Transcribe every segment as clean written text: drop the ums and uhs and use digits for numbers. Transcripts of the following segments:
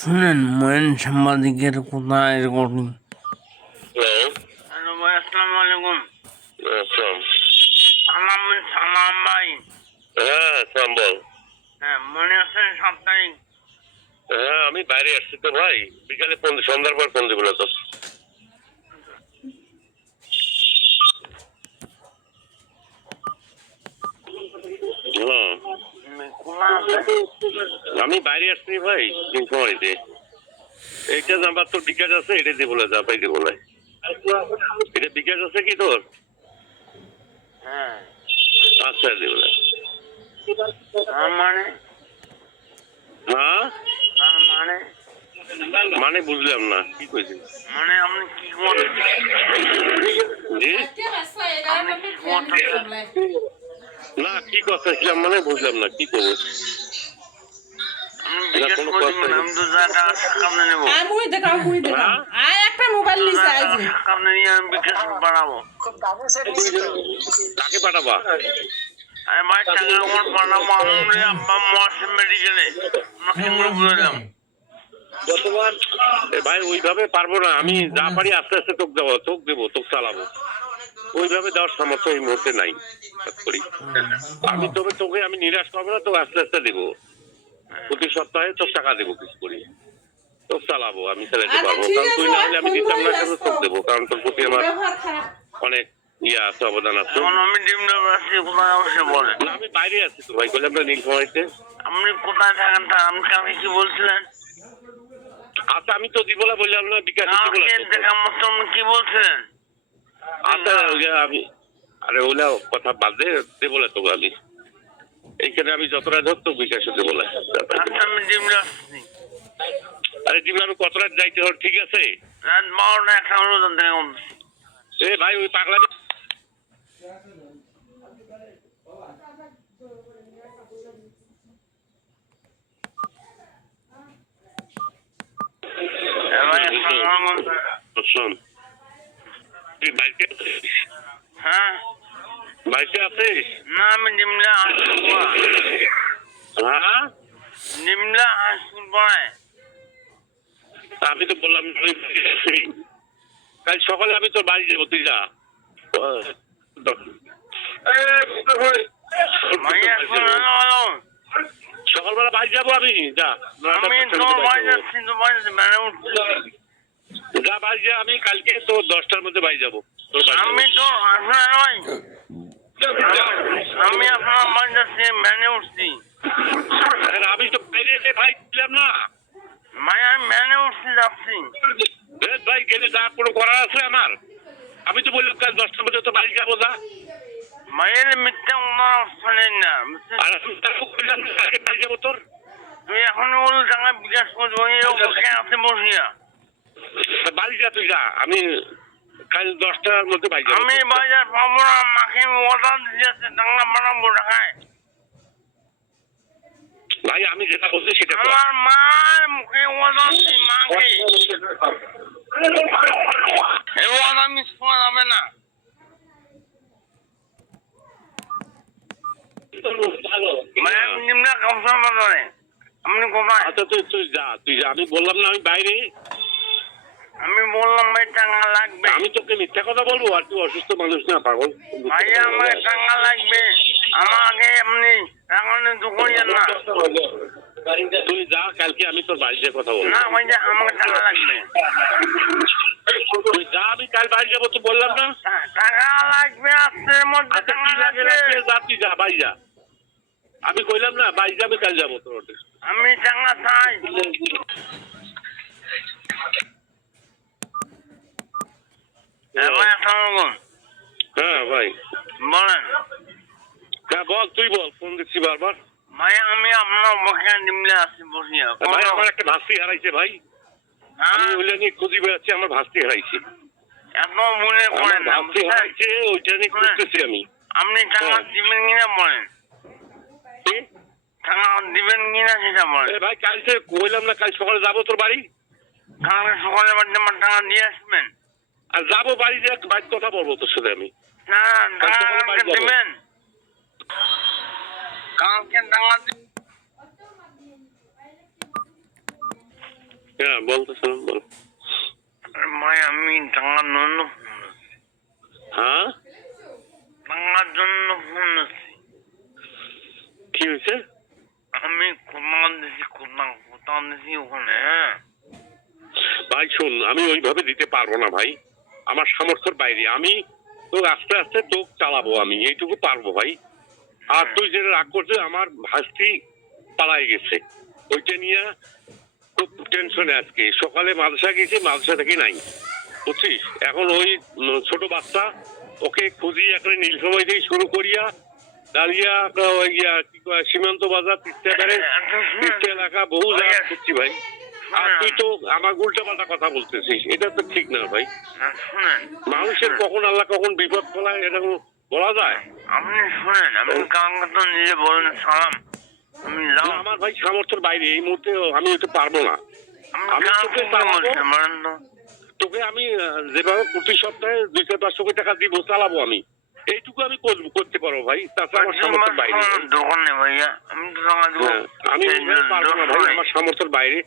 শুনেন, ময়ন সাংবাদিকের কোথায় রেকর্ডিং। হ্যালো। হ্যালো ভাই, আসসালামু আলাইকুম। আসসালাম। সালাম সালাম ভাই। হ্যাঁ সালাম বল। হ্যাঁ, মনে আছে 7 তারিখ? হ্যাঁ আমি বাইরে আসছি তো ভাই, বিকালে ফোন, সন্ধ্যার পর ফোন দেবো না তো। হ্যাঁ কোথায় আছে? আমি বাইরে আসছি ভাই, নীলফামারীতে। এইটা নাম্বার তোর বিকাশ আছে, এটা দিয়ে বলে যা পাই দেবো না। এটা বিকাশ আছে কি তোর? হ্যাঁ। আচ্ছা দেবো না। মানে হ্যাঁ মানে মানে বুঝলাম না কি কইছিস। মানে আপনি কি করেন? জি না, কি কথা ছিলাম মানে বুঝলাম না, কি করবো। আমি জিজ্ঞেস করছি, আমি তো যা টাকা সামনে নেবো। একটা মোবাইল নিছে আইছে সামনে নিয়ে আমি বিকাশ বাড়াবো। কাকে পাঠাবা? আমি ভাই টাকা আমার বাড়াবো, আমি আব্বা মহাসিম মেডিকেলে আমাকে বললাম। ভাই ওইভাবে পারবো না, আমি যা পারি আস্তে আস্তে তোকে দেবো, তোকে চালাবো। ওইভাবে দেওয়ার সামর্থ্য এই মুহূর্তে নাই করি। আমি তোকে আমি নিরাশ করবো না, তোকে আস্তে আস্তে দেবো। প্রতি সপ্তাহে তোর টাকা দেবো কিছু করি, তোকে চালাবো, আমি চালাতে পারবো। কারণ তুই না হলে আমি দিতাম না, কেন তোকে দেবো, কারণ তোর প্রতি আমার অনেক ইয়ে আছে, অবদান আছে। আমি ডিমটা আসছি, কোথায় অবশ্যই বলেন। না আমি বাইরে আছি তো ভাই, বললাম না নীলফামারীতে। আপনি কোথায় থাকেন তা আমি কালকে কি বলছিলেন? আচ্ছা আমি তো দিব না বললাম না, বিকাশ দেখা মতো আপনি কি বলছিলেন? আচ্ছা আমি, আরে ওলা কথা বাদ দে, দেবো না তোকে আমি। এইখানে আমি যতটা ধর তো বিকাশে দেবো না। আচ্ছা আমি ডিমটা আসছি। আরে ডিম আমি কত রাত যাইতে হল, ঠিক আছে? রাত 12টা 1টা পর্যন্ত দেখা। এ ভাই ওই পাগলা শোন, তুই বাড়িতে আছিস? হ্যাঁ বাড়িতে আছিস? না, আমি ডিমলা হাইস্কুল পড়াই। হ্যাঁ ডিমলা হাইস্কুল পড়াই। আমি তো বললাম কাল সকালে আমি তোর বাড়ি যাবো, তুই যা। সকালবেলা বাড়ি যাবো আমি, যা। আমি তোর বাড়ি যাচ্ছি, তোর বাড়িতে বেড়ে উঠছি। যা বাড়ি যা, আমি কালকে তোর 10টার মধ্যে বাড়ি যাবো। আমি তো আসলে নয়, আমি আপনার বাড়ি যাচ্ছি, বেড়ে উঠছি। আমি তো বাইরে এসে ভাই ছিলাম না ভাই, আমি বেড়ে উঠছি যাচ্ছি। ভাই, গেলে যা কোনো করার আছে আমার? আমি তো বললাম কাল 10টার মধ্যে তো বাড়ি যাবো, যা। মায়ের মিথ্যা শোনেন না। আর আমি বললাম কালকে বাড়ি যাবো তোর। তুই এখন ওর টাকা বিকাশ করবো, বসে আছে বসিয়া। বাড়ি যা, তুই যা, আমি কাল 10টার মধ্যে বাড়ি যাবো। আমি বাজার পাবো না, মাকে অর্ডার দিয়েছে টাকা বানাবো টাকায়। ভাই আমি যেটা বলছি সেটা কর। আমার মার মুখে অর্ডার দিই, মাকে এই অর্ডার মিস করা যাবে না। নিম্ন কমসম বাজারে আপনি কোথায়? আচ্ছা তুই যা, আমি বললাম না আমি বাইরে। আমি বললাম ভাই টাকা লাগবে। আমি তোকে মিথ্যা কথা বলবো? আর তুই অসুস্থ মানুষ না, পাগল। ভাই আমার টাকা লাগবে, আমাকে এমনি এখন দুপুরিয়েন না। তুই যা, কালকে আমি তোর বাড়িতে কথা বলবো। না ভাই, আমাকে টাকা লাগবে। তুই যা, আমি কাল বাড়ি যাবো তো বললাম না। টাকা লাগবে, আজকের মধ্যে টাকা লাগবে। যা, তুই যা, বাড়ি যা। আমি কইলাম না বাড়ি যাবে, কাল যাবো তোর। আমি টাকা চাই। হ্যাঁ ভাই বলেন। হ্যাঁ বল, তুই বল, ফোন দিচ্ছি বারবার। ভাই আমি আপনার বসে নিমলে আসছি বসিয়া। ভাই আমার একটা ভাস্তি হারাইছে ভাই, আমি ওইটা নিয়ে খুঁজি বেড়াচ্ছি, আমার ভাস্তি হারাইছে। এত মনে করেন না, ভাস্তি হারাইছে, ওইটা নিয়ে খুঁজতেছি আমি। আপনি টাকা দিবেন কিনা বলেন, টাকা দিবেন কিনা সেটা বলেন। ভাই কালকে কইলাম না, কাল সকালে যাবো তোর বাড়ি। কালকে সকালে বাড়িতে আমার টাকা দিয়ে আসবেন। আর যাবো বাড়ি, যে বাড়ির কথা বলবো তোর সাথে আমি। না টাকা কালকে দিবেন, কালকে টাকা হ্যাঁ বলতেছিলাম, বল। আরে ভাই আমি টাকার জন্য হ্যাঁ টাকার জন্য ফোন দিচ্ছি। কি হয়েছে? আমি কোথাও দিছি ওখানে, হ্যাঁ। ভাই শোন, আমি ওইভাবে দিতে পারবো না ভাই, আমার সামর্থ্যের বাইরে। আমি তো আস্তে আস্তে তোক চালাবো, আমি এইটুকু পারবো ভাই। আর তুই যেটা রাগ করছে, আমার ভাস্তি পালাই গেছে, ওইটা নিয়ে খুব টেনশনে আজকে। সকালে মাদ্রাসা গেছি, মাদ্রাসা থেকে নাই, বুঝছিস? এখন ওই ছোট বাচ্চা, ওকে খুঁজিয়ে একটা নীলসময় থেকে শুরু করিয়া দাঁড়িয়া ওই কি কয় সীমান্ত বাজার, তিস্তা ব্যারেজ, তিস্তা এলাকা বহু জায়গা খুঁজছি ভাই। আর তুই তো আমার উল্টা পাল্টা কথা বলতেছিস, এটা তো ঠিক না ভাই। শুনেন, মানুষের কখন আল্লাহ কখন বিপদ ফলায়, এটা কোনো বলা যায়? আপনি শুনেন, আমি কাউকে তো নিজে বলেন সালাম, আমি না, যাও। আমার ভাই সামর্থ্যের বাইরে, এই মুহূর্তে আমি হতে পারবো না। আমি কাউকে তোকে চালাবো, বলছেন বলেন তো? তোকে আমি যেভাবে প্রতি সপ্তাহে 200-500 কোটি টাকা দিব, চালাবো আমি, এইটুকু আমি করতে পারবো ভাই। তাছাড়া আমার সামর্থ্যের বাইরে। দোকানে ভাইয়া আমি তো টাকা দেবো। হ্যাঁ, আমি এইভাবে পারবো না ভাই, আমার সামর্থ্যের বাইরে।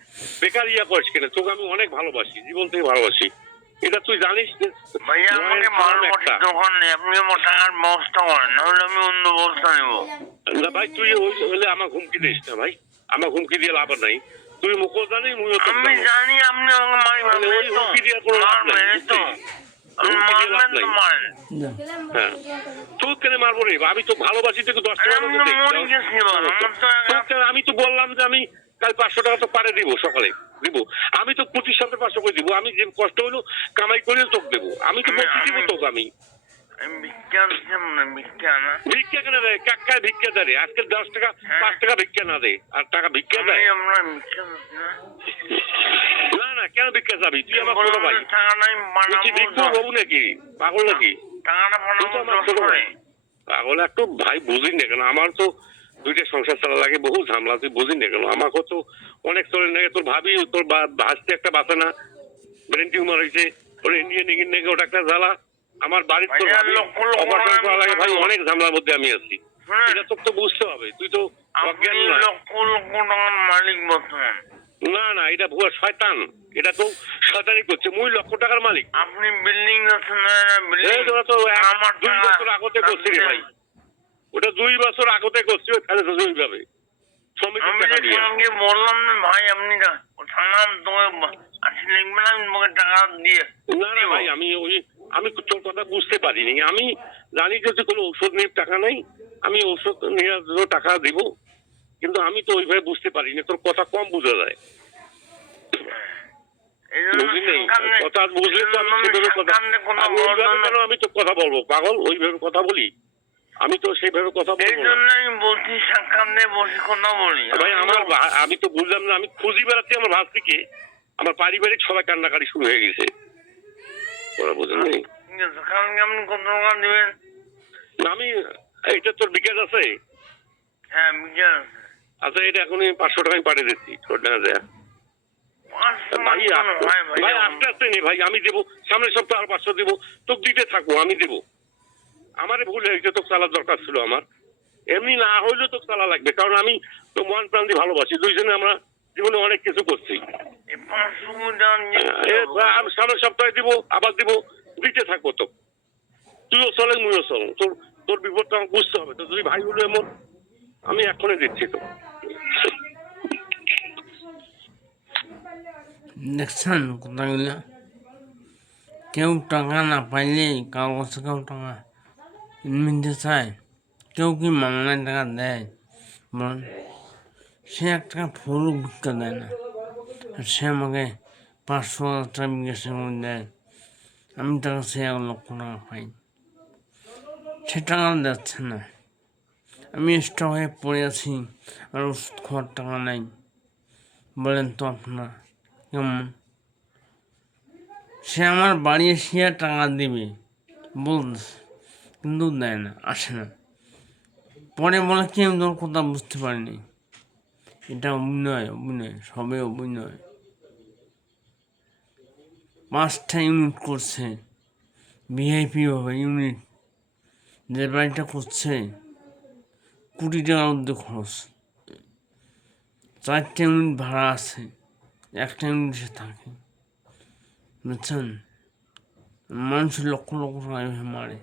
বেকার ইয়া করিস কেন? তোকে আমি অনেক ভালোবাসি, জীবন থেকে ভালোবাসি, এটা তুই জানিস। ভাইয়া আমাকে ভালোবাসি দোকান নেই, আপনি আমার টাকার ব্যবস্থা করেন, নাহলে আমি অন্য ব্যবস্থা নেবো। না ভাই, তুই ওই হলে আমার হুমকি দিস না ভাই, আমার হুমকি দিয়ে লাভ নাই। তুই মুখও জানিস, মুখও আমি জানি আপনি আমাকে মারি ওই হুমকি দিয়ে কোনো লাভ নাই, মারবেন তো, আপনি হুমকি দিয়ে লাভ মারবেন তো নাই। মারেন। হ্যাঁ, তোর কেন মারবো রে? আমি তো ভালোবাসি তোকে 10 টাকা আমি তো মরে গেছি এবার, আমার তো আমি তো বললাম যে আমি কাল 500 টাকা তো পারে দিব, সকালে দিব। আমি তো প্রতি সপ্তাহে 500 করে দিব, আমি যে কষ্ট হইলো কামাই করে তোকে দেবো, আমি তো বলছি দিব তোকে। আমি ভিক্ষা দিচ্ছিলাম না, ভিক্ষা না। ভিক্ষা কেন দেয়? কাকায় ভিক্ষা দেয় রে? আজকে 10 টাকা 5 টাকা ভিক্ষা না দেয়, আর টাকা ভিক্ষা আমি দেয়? আমরা ভিক্ষা দিচ্ছি না। না না, কেন ভিক্ষা যাবি? তুই আমার ছোট ভাই, টাকা নাই তুই কি ভিক্ষু হবু নাকি? পাগল নাকি? টাকাটা তুই তো আমার ছোট ভাই। পাগল একটু ভাই, বুঝিস না কেন? আমার তো 2টা সংসার চালা লাগে, বহু ঝামেলা, তুই বুঝিস না কেন? আমাকে তো অনেক চলে নাকি, তোর ভাবি, তোর ভাসতে একটা বাঁচে না, ব্রেন টিউমার হয়েছে, ওর ইন্ডিয়ান নিগিন নাকি, ওটা একটা জ্বালা। আমার বাড়ির তোর ভাবি অপারেশন করা লাগে ভাই, অনেক ঝামেলার মধ্যে আমি আছি, এটা তোর তো বুঝতে হবে। তুই তো অজ্ঞান না। লক্ষ লক্ষ টাকার মালিক বর্তমান। না না, এটা ভুয়া শয়তান, এটা তো শয়তানি করছে। মুই লক্ষ টাকার মালিক? আপনি বিল্ডিং আছেন না, এই তোরা তো আমার 2 বছর আগতে করছি রে ভাই, ওটা 2 বছর আগতে করছি, ওখানে তো ওইভাবে সমিতির আমি টাকা দিয়ে। সঙ্গে বললাম না ভাই, আপনি থানাম তোমাকে আসি লিখবে না, আমি তোমাকে টাকা দিয়ে। না না ভাই, আমি তোর কথা বুঝতে পারিনি। আমি জানি যে তুই কোনো ঔষধ নিয়ে টাকা নাই, আমি ঔষধ নিয়ে টাকা দিব, কিন্তু আমি তো ওইভাবে বুঝতে পারিনি। তোর কথা কম বোঝা যায়, এই জন্য বুঝলি নেই কথা, বুঝলে তো আমি সেভাবে কথা, ওইভাবে কেন আমি তো কথা বলবো পাগল? ওইভাবে কথা বলি? আমি তো সেইভাবে কথা এই বলবো জন্য না আমি বলছি সাক্ষাৎ বসে কথা বলি। ভাই। আমি তো বুঝলাম না, আমি খুঁজি বেড়াচ্ছি আমার ভাস্তিকে, আমার পারিবারিক সবাই কান্নাকাটি শুরু হয়ে গেছে, ওরা বোঝেন নেই। ঠিক আছে, কারণ আপনি কত টাকা দেবেন? আমি, এটা তোর বিকাশ আছে? হ্যাঁ বিকাশ। আচ্ছা, এটা এখনই 500 টাকায় পাঠিয়ে দিচ্ছি, ছোট না যায় ভাই। ভাই আস্তে আস্তে নে ভাই, আমি দেবো সামনের সপ্তাহে আর 500 দেবো, তোকে দিতে থাকবো, আমি দেবো। আমারে ভুল হয়েছে, তোকে চালার দরকার ছিল আমার, এমনি না হইলেও তোকে চালা লাগবে, কারণ আমি তো মন প্রাণ দিয়ে ভালোবাসি, দুইজনে আমরা জীবনে অনেক কিছু করছি। আমি সামনের সপ্তাহে দিব, আবার দিব, দিতে থাকবো তো। তুইও চলে, মুইও চল, তোর বিপদটা আমাকে বুঝতে হবে তো। যদি ভাই হলো এমন, আমি এখনই দিচ্ছি তো। দেখছেন কথাগুলো? কেউ টাকা না পাইলে কারোর কাছে কেউ টাকা নিতে চায়? কেউ কি মাংনায় টাকা দেয় বলুন? সে 1 টাকা ফুল ভিক্ষা দেয় না, সে আমাকে 500 টাকা জিজ্ঞাসা করে দেয়, আমি তার কাছে 1 লক্ষ টাকা পাই, সে টাকা যাচ্ছে না। আমি স্টক হয়ে পড়ে আছি, আর ওষুধ খাওয়ার টাকা নাই। বলেন তো আপনারা কেমন? সে আমার বাড়ি এসে টাকা দেবে বলছে, কিন্তু দেয় না, আসে না। পরে বলে কি আমি তোর কথা বুঝতে পারিনি। এটা অভিনয়, সবে অভিনয়। 5টা ইউনিট করছে, ভিআইপি হবে ইউনিট, যে বাড়িটা করছে কোটি টাকার মধ্যে খরচ। 4টে ইউনিট ভাড়া আছে, একটা ইংলিশে থাকে, বুঝছেন? মানুষের লক্ষ লক্ষ টাকা এভাবে মারে,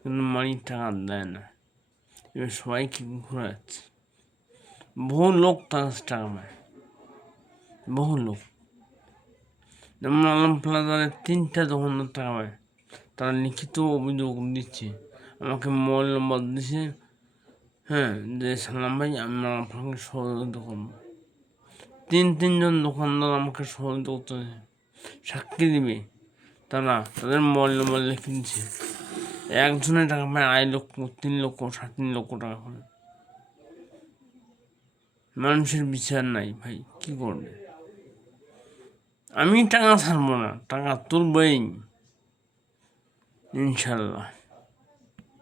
কিন্তু মারির টাকা দেয় না, এবার সবাইকে ঘুরে যাচ্ছে। বহু লোক তার কাছে টাকা পায়, বহু লোক। যেমন আলম প্লাজারে 3টা দোকানের টাকা পায়, তারা লিখিত অভিযোগ দিচ্ছে, আমাকে মোবাইল নম্বর দিছে, হ্যাঁ, যে সালাম ভাই আমরা আপনাকে সহযোগিতা করবো। 3জন দোকানদার আমাকে সহযোগিতা করতে সাক্ষী দিবে, তারা তাদের মোবাইল নম্বর লিখে দিচ্ছে। একজনের টাকা পায় 2.5 লক্ষ, 3 লক্ষ, 3.5 লক্ষ টাকা করে। মানুষের বিচার নাই ভাই, কি করবে? আমি টাকা ছাড়বো না, টাকা তুলবই ইনশাল্লাহ।